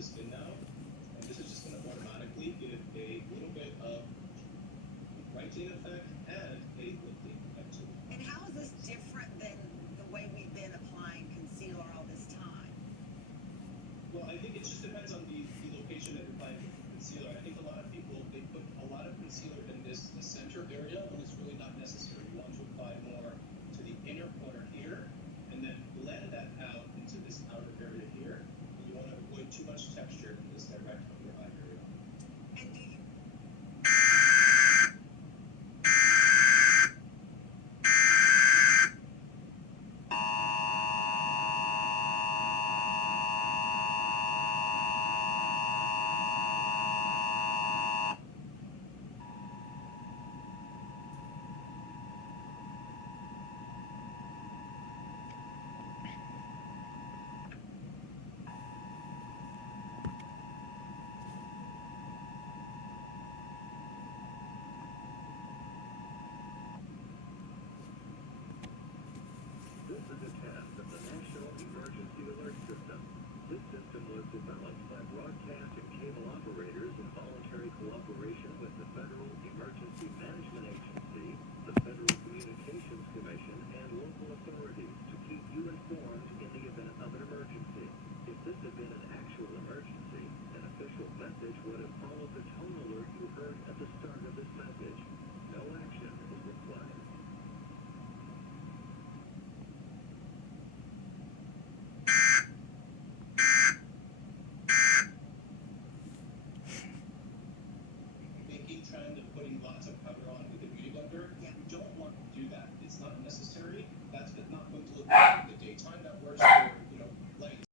the skin now, and this is just going to automatically give a little bit of brightening effect and a lifting effect too. And how is this different than the way we've been applying concealer all this time? Well, I think it just depends on the location that you're applying concealer. I think a lot of people, they put a lot of concealer in the center area when it's really not necessary. You want to apply more to the inner corner here and then blend that out